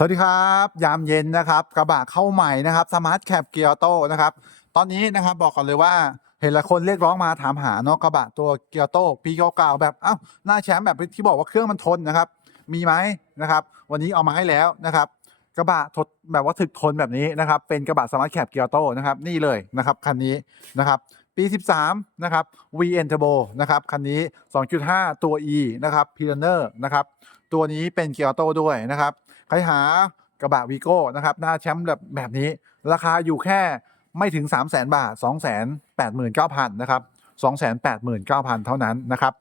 สวัสดีครับ ยามเย็นนะครับ กระบะเข้าใหม่นะครับสมาร์ทแคปเกียร์โตนะครับ ตอนนี้นะครับบอกก่อนเลยว่าเห็นหลายคนเรียกร้องมาถามหาเนาะกระบะตัวเกียร์โตปีเก่าๆแบบอ้าวหน้าแชมป์แบบที่บอกว่าเครื่องมันทนนะครับ มีไหมนะครับ วันนี้เอามาให้แล้วนะครับ กระบะทดแบบว่าถึกทนแบบนี้นะครับ เป็นกระบะสมาร์ทแคปเกียร์โตนะครับ นี่เลยนะครับคันนี้นะครับปี 13 นะครับ VN Turbo นะครับ คันนี้ 2.5 ตัว E นะครับ p i l a n e r นะครับ ตัวนี้เป็นเกียร์โตด้วยนะครับ ใครหากระบะวีโก้นะครับหน้าแชมป์แบบแบบนี้ ราคาอยู่แค่ไม่ถึง 3 0 0 0 0 0บาท 2 8 9 0 0 0นะครับ289,000 เท่านั้นนะครับ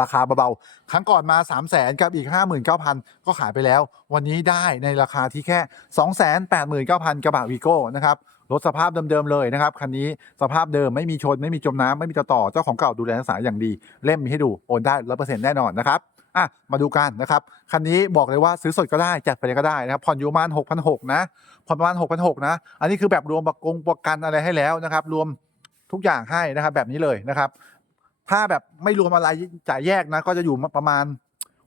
ราคาเบาๆ ครั้งก่อนมา 3 0 0 0 0 0กับอีก 59,000 ก็ขายไปแล้ว วันนี้ได้ในราคาที่แค่ 289,000 กระบะวีโก้นะครับรถสภาพเดิมๆเลยนะครับ คันนี้สภาพเดิมไม่มีชน ไม่มีจมน้ำไม่มีต่อต่อเจ้าของเก่าดูแลรักษาอย่างดี เล่มมีให้ดู โอนได้ร้อยเปอร์เซ็นต์แน่นอนนะครับ อะมาดูกันนะครับคันนี้บอกเลยว่าซื้อสดก็ได้จัดไปเลยก็ได้นะครับผ่อนอยู่ประมาณ6,600นะผ่อนประมาณ6,600นะอันนี้คือแบบรวมประกงประกันอะไรให้แล้วนะครับ รวมทุกอย่างให้นะครับแบบนี้เลยนะครับ ถ้าแบบไม่รวมอะไรจ่ายแยกนะก็จะอยู่ประมาณ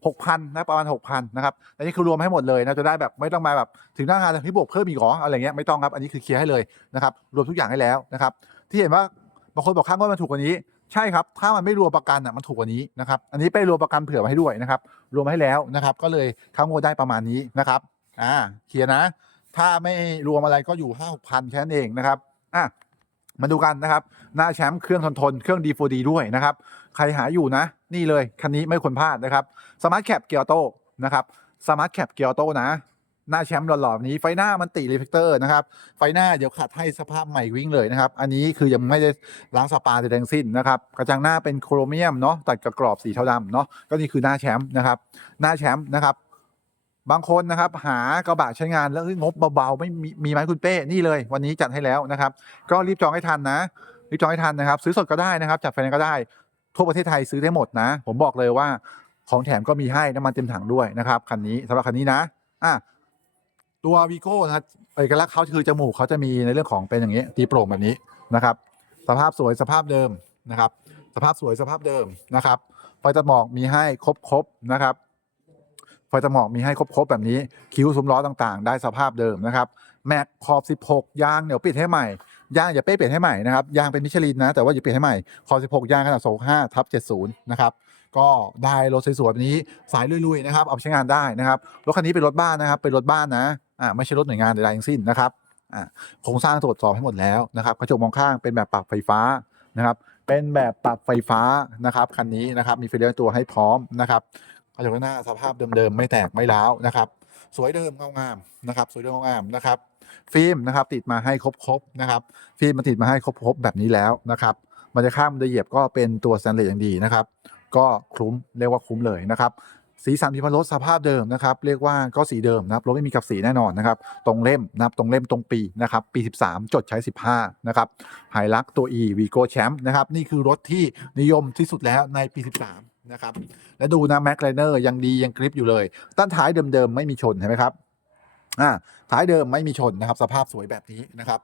6,000นนะประมาณ6,000นนะครับอันนี้คือรวมให้หมดเลยนะจะได้แบบไม่ต้องมาแบบถึงหน้างานพี่บวกเพิ่มอีกหรออะไรเงี้ยไม่ต้องครับอันนี้คือเคลียร์ให้เลยนะครับรวมทุกอย่างให้แล้วนะครับ ที่เห็นว่าบางคนบอกข้างว่ามันถูกกว่านี้ ใช่ครับ ถ้ามันไม่รวมประกันอะมันถูกกว่านี้นะครับ อันนี้ไปรวมประกันเผื่อมาให้ด้วยนะครับ รวมให้แล้วนะครับ ก็เลยข้างงวดได้ประมาณนี้นะครับอ่าเคลียร์นะ ถ้าไม่รวมอะไรก็อยู่ห้าหกพันแค่นั้นเองนะครับอะมาดูกันนะครับ หน้าแชมป์เครื่องทนทนเครื่อง D4D ด้วยนะครับ ใครหาอยู่นะ นี่เลย คันนี้ไม่ควรพลาดนะครับสมาร์ทแคปเกียร์โตนะครับสมาร์ทแคปเกียร์โตนะ หน้าแชมป์หล่อๆนี้ไฟหน้ามันติรีเฟกเตอร์นะครับ ไฟหน้าเดี๋ยวขัดให้สภาพใหม่วิ่งเลยนะครับ อันนี้คือยังไม่ได้ล้างสปาใดๆทั้งสิ้นนะครับกระจังหน้าเป็นโครเมียมเนาะตัดกับกรอบสีเทาดำเนาะก็นี่คือหน้าแชมป์นะครับ หน้าแชมป์นะครับบางคนนะครับหากระบะใช้งานแล้วงบเบาๆไม่มีมีไหมคุณเป้นี่เลย วันนี้จัดให้แล้วนะครับ ก็รีบจองให้ทันนะรีบจองให้ทันนะครับ ซื้อสดก็ได้นะครับจัดไฟแนนซ์ก็ได้ ทั่วประเทศไทยซื้อได้หมดนะ ผมบอกเลยว่าของแถมก็มีให้น้ำมันเต็มถังด้วยนะครับคันนี้สำหรับคันนี้นะอะ ตัววีโก้นะครับเอกลักษณ์เขาคือจมูกเขาจะมีในเรื่องของเป็นอย่างนี้ตีโปร่งแบบนี้นะครับ สภาพสวยสภาพเดิมนะครับ สภาพสวยสภาพเดิมนะครับไฟตัดหมอกมีให้ครบๆนะครับไฟตัดหมอกมีให้ครบๆแบบนี้ คิ้วซุ้มล้อต่างๆ ได้สภาพเดิมนะครับ แม็กขอบ 16 ยางเดี๋ยวปิดให้ใหม่ยางอย่าเป้เปลี่ยนให้ใหม่นะครับยางเป็นมิชลินนะแต่ว่าอย่าเปลี่ยนให้ใหม่ขอบ16 ยางขนาด25ทับ70นะครับก็ได้รถสวยๆแบบนี้สายลุยๆนะครับเอาไปใช้งานได้นะครับรถคันนี้เป็นรถบ้านนะครับเป็นรถบ้านนะ อ่าไม่ใช่รถหน่วยงานใดๆทั้งสิ้นนะครับอ่าโครงสร้างตรวจสอบให้หมดแล้วนะครับกระจกมองข้างเป็นแบบปรับไฟฟ้านะครับ เป็นแบบปรับไฟฟ้านะครับคันนี้นะครับมีไฟเลี้ยวตัวให้พร้อมนะครับกระจกหน้าสภาพเดิมๆไม่แตกไม่ร้าวนะครับ สวยเดิมเงางามนะครับ สวยเดิมเงางามนะครับ ฟิล์มนะครับติดมาให้ครบๆนะครับ ฟิล์มมันติดมาให้ครบๆแบบนี้แล้วนะครับมันจะข้ามมันจะเหยียบก็เป็นตัวสแตนเลสอย่างดีนะครับ ก็คุ้มเรียกว่าคุ้มเลยนะครับ สีสันพิมพ์รถสภาพเดิมนะครับ เรียกว่าก็สีเดิมนะครับรถไม่มีกับสีแน่นอนนะครับ ตรงเล่มนะครับตรงเล่มตรงปีนะครับ ปี 13 จดใช้ 15 นะครับไฮลักตัว E Vigo Champ นะครับ นี่คือรถที่นิยมที่สุดแล้วในปี 13 นะครับ และดูนะแม็กไลเนอร์ยังดียังกริปอยู่เลยต้นท้ายเดิมๆ ไม่มีชนเห็นไหมครับอ่าท้ายเดิมไม่มีชนนะครับ สภาพสวยแบบนี้นะครับ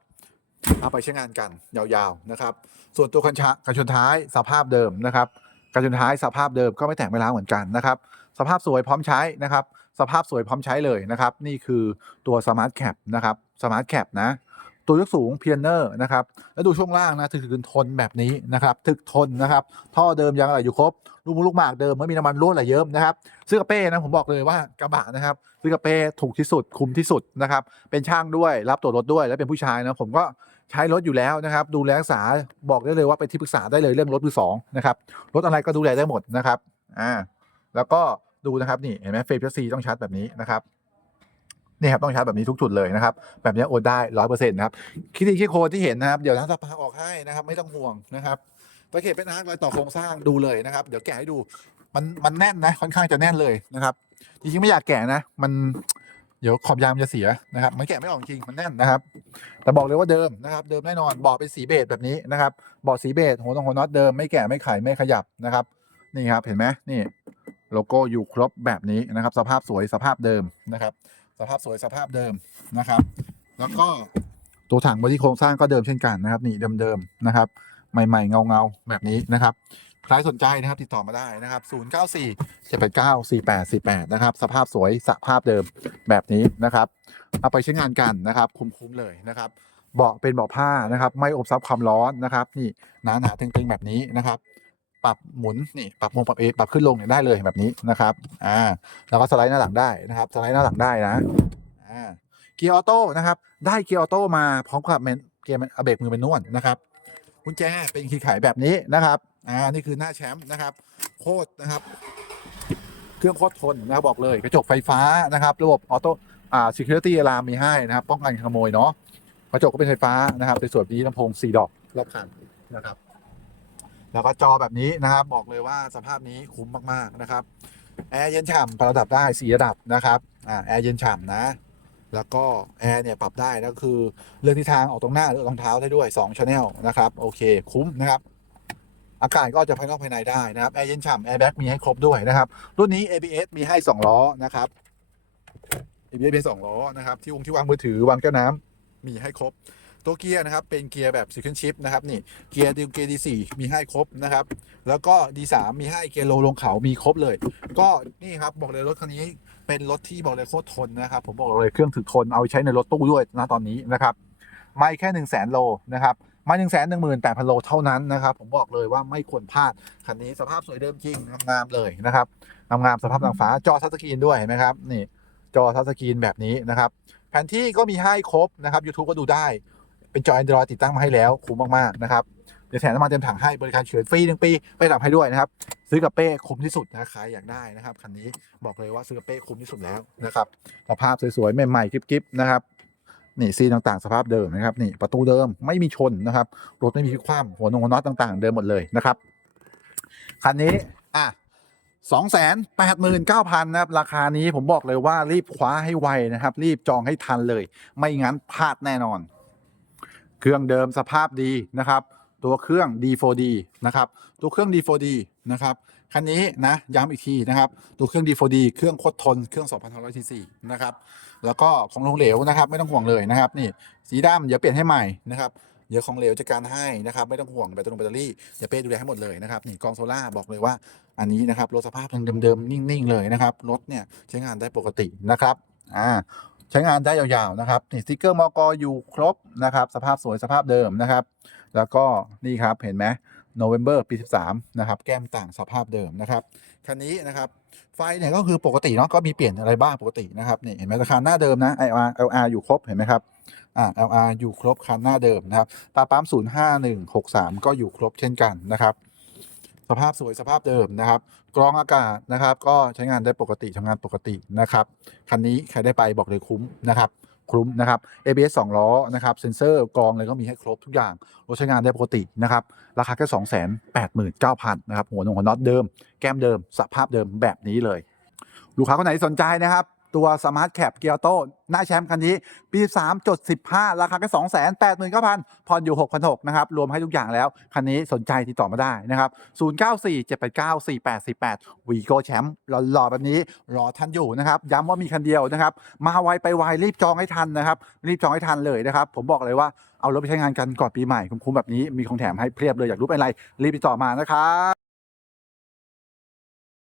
เอาไปใช้งานกันยาวๆนะครับ ส่วนตัวคันชะกันชนท้ายสภาพเดิมนะครับกันชนท้ายสภาพเดิมก็ไม่แต่งไม่ล้างเหมือนกันนะครับ สภาพสวยพร้อมใช้นะครับ สภาพสวยพร้อมใช้เลยนะครับ นี่คือตัวสมาร์ทแคปนะครับสมาร์ทแคปนะ ตัวยกสูงเพียนเนอร์นะครับ แล้วดูช่วงล่างนะถึกทนแบบนี้นะครับถึกทนนะครับ ท่อเดิมยังอะไรอยู่ครบ ลูกมุกลูกหมากเดิมไม่มีน้ำมันรั่วไหลเยิ้มนะครับซื้อกระเป้นะผมบอกเลยว่ากระบะนะครับซื้อกระเป้ถูกที่สุดคุ้มที่สุดนะครับ เป็นช่างด้วยรับตัวรถด้วย และเป็นผู้ชายนะผมก็ใช้รถอยู่แล้วนะครับ ดูแลรักษาบอกได้เลยว่าเป็นที่ปรึกษาได้เลยเรื่องรถมือสองนะครับรถอะไรก็ดูแลได้หมดนะครับอ่าแล้วก็ ดูนะครับนี่เห็นไหมเฟรมชัสซีต้องชาร์จแบบนี้นะครับนี่ครับต้องชาร์จแบบนี้ทุกจุดเลยนะครับ แบบนี้โอนได้ร้อยเปอร์เซ็นต์นะครับคิดดีคิดโคที่เห็นนะครับ เดี๋ยวทางสภาออกให้นะครับ ไม่ต้องห่วงนะครับตะเข็บเป็นอาร์ครอยต่อโครงสร้างดูเลยนะครับ เดี๋ยวแกะให้ดูมันมันแน่นนะค่อนข้างจะแน่นเลยนะครับจริงๆไม่อยากแกะนะ มันเดี๋ยวขอบยางมันจะเสียนะครับ มันแกะไม่ออกจริงมันแน่นนะครับ แต่บอกเลยว่าเดิมนะครับ เดิมแน่นอนบาะเป็นสีเบจแบบนี้นะครับบาะสีเบจหัวตรงหัวน็อตเดิมไม่แกะไม่ไขไม่ขยับนะครับ นี่ครับเห็นไหมนี่ โลโก้อยู่ครบแบบนี้นะครับ สภาพสวยสภาพเดิมนะครับ สภาพสวยสภาพเดิมนะครับ แล้วก็ตัวถังบอดี้โครงสร้างก็เดิมเช่นกันนะครับ นี่เดิมๆนะครับ ใหม่ๆเงาๆแบบนี้นะครับใครสนใจนะครับติดต่อมาได้นะครับ 094 789 4848 นะครับ สภาพสวยสภาพเดิมแบบนี้นะครับ เอาไปใช้งานกันนะครับ คุ้มๆเลยนะครับ เบาะเป็นเบาะผ้านะครับ ไม่อบซับความร้อนนะครับ นี่หนาหนาๆตึงๆแบบนี้นะครับ ปรับหมุนนี่ปรับมงปรับเอปรับขึ้นลงเนี่ยได้เลยแบบนี้นะครับอ่าแล้วก็สไลด์หน้าหลังได้นะครับสไลด์หน้าหลังได้นะอ่าเกียร์ออโต้นะครับได้เกียร์ออโต้มาพร้อมกับเมนเกียร์เบรกมือเป็นนวดนะครับกุญแจเป็นคีย์ไขแบบนี้นะครับอ่านี่คือหน้าแชมป์นะครับ โคตรนะครับ เครื่องโคตรทนนะครับบอกเลยกระจกไฟฟ้านะครับ ระบบออโต้อ่า security alarm มีให้นะครับ ป้องกันขโมยเนาะกระจกก็เป็นไฟฟ้านะครับในส่วนนี้ลำโพง4ดอกรอบคันนะครับ แล้วก็จอแบบนี้นะครับ บอกเลยว่าสภาพนี้คุ้มมากๆนะครับแอร์เย็นฉ่ำปรับระดับได้สีระดับนะครับอ่าแอร์เย็นฉ่ำนะแล้วก็แอร์เนี่ยปรับได้แล้วคือเลือกทิศทางออกตรงหน้าหรือรองเท้าได้ด้วย2 Channel นะครับโอเคคุ้มนะครับอากาศก็จะภายนอกภายในได้นะครับแอร์เย็นฉ่ำแอร์แบ็กมีให้ครบด้วยนะครับ รุ่นนี้ ABS มีให้ 2 ล้อนะครับ ABS เป็น2ล้อนะครับ ที่วงที่วางมือถือวางแก้วน้ำมีให้ครบ ตัวเกียร์นะครับเป็นเกียร์แบบ Second Shift นะครับนี่เกียร์ดิวเกียร์ D4 มีให้ครบนะครับ แล้วก็ D3 มีให้เกียร์โลลงเขามีครบเลย ก็นี่ครับบอกเลยรถคันนี้เป็นรถที่บอกเลยโคตรทนนะครับ ผมบอกเลยเครื่องถึกทนเอาไปใช้ในรถตู้ด้วยนะตอนนี้นะครับไม่แค่1 0 0 0 0แสนโลนะครับไม่หนึ่งแสนหนึ่งหมื่นแปดพันโลเท่านั้นนะครับ ผมบอกเลยว่าไม่ควรพลาดคันนี้สภาพสวยเดิมจริงงามเลยนะครับงามสภาพนางฟ้าจอทัชสกรีนด้วยเห็นไหมครับนี่จอทัชสกรีนแบบนี้นะครับแผนที่ก็มีให้ครบนะครับ YouTube ก็ดูได้ เป็นจอ Android ติดตั้งมาให้แล้วคุ้มมากๆนะครับเดี๋ยวแถมน้ำมันเต็มถังให้บริการเฉือนฟรีหนึ่งปีไปดับให้ด้วยนะครับ ซื้อกับเป้คุ้มที่สุดนะใครอยากได้นะครับคันนี้บอกเลยว่าซื้อกับเป้คุ้มที่สุดแล้วนะครับสภาพสวยๆใหม่ๆกริบๆนะครับนี่ซีต่างๆ สภาพเดิมนะครับนี่ประตูเดิมไม่มีชนนะครับรถไม่มีพิกคว่ำหัวนงหัวน็อตต่าง ๆ เดิมหมดเลยนะครับคันนี้อะสองแสนแปดหมื่นเก้าพันนะครับ ราคานี้ผมบอกเลยว่ารีบคว้าให้ไวนะครับ รีบจองให้ทันเลย ไม่งั้นพลาดแน่นอน เครื่องเดิมสภาพดีนะครับ ตัวเครื่อง D4D นะครับตัวเครื่อง D4D นะครับคันนี้นะย้ำอีกทีนะครับตัวเครื่อง D4D เครื่องโคตรทนเครื่อง2,500 cc นะครับแล้วก็ของลงเหลวนะครับ ไม่ต้องห่วงเลยนะครับนี่สีดำเดี๋ยวเปลี่ยนให้ใหม่นะครับเดี๋ยวของเหลวจัดการให้นะครับไม่ต้องห่วงแบตเตอรี่แบตเตอรี่เดี๋ยวเป้ดูแลให้หมดเลยนะครับนี่กองโซล่าบอกเลยว่าอันนี้นะครับรถสภาพยังเดิมๆนิ่งๆเลยนะครับรถเนี่ยใช้งานได้ปกตินะครับอ่า ช้งานได้ยาวๆนะครับนี่สติ๊กเกอร์มอกอยู่ครบนะครับสภาพสวยสภาพเดิมนะครับ แล้วก็นี่ครับเห็นไหม November ปี 13 นะครับ แก้มต่างสภาพเดิมนะครับ คันนี้นะครับ ไฟเนี่ยก็คือปกติเนาะก็มีเปลี่ยนอะไรบ้างปกตินะครับนี่เห็นไหมราคาหน้าเดิมนะ IR LR อยู่ครบเห็นไหมครับอ่า LR อยู่ครบคันหน้าเดิมนะครับตาปั๊ม 05163 ก็อยู่ครบเช่นกันนะครับ สภาพสวยสภาพเดิมนะครับ กรองอากาศนะครับ ก็ใช้งานได้ปกติทำงานปกตินะครับคันนี้ใครได้ไปบอกเลยคุ้มนะครับคุ้มนะครับ ABS 2 ล้อนะครับเซ็นเซอร์กรองอะไรก็มีให้ครบทุกอย่างรถใช้งานได้ปกตินะครับ ราคาแค่2 8 9 0 0 0นะครับหัวนงหัวน็อตเดิม แก้มเดิม สภาพเดิมแบบนี้เลย ลูกค้าคนไหนสนใจนะครับ ตัวสมาร์ทแคปเกียร์โต้หน้าแชมป์คันนี้ ปี3จด15 ราคาแค่2 8 9 0 0 0ผ่อนอยู่ 6,600นะครับ รวมให้ทุกอย่างแล้ว คันนี้สนใจติดต่อมาได้นะครับ 0947894848วีโก้แชมป์หล่อๆแบบนี้รอท่านอยู่นะครับ ย้ำว่ามีคันเดียวนะครับ มาไวไปไวรีบจองให้ทันนะครับ รีบจองให้ทันเลยนะครับ ผมบอกเลยว่าเอารถไปใช้งานกันก่อนปีใหม่คุ้มๆแบบนี้มีของแถมให้เพียบเลยอยากรู้เป็นอะไรรีบติดต่อมานะครับ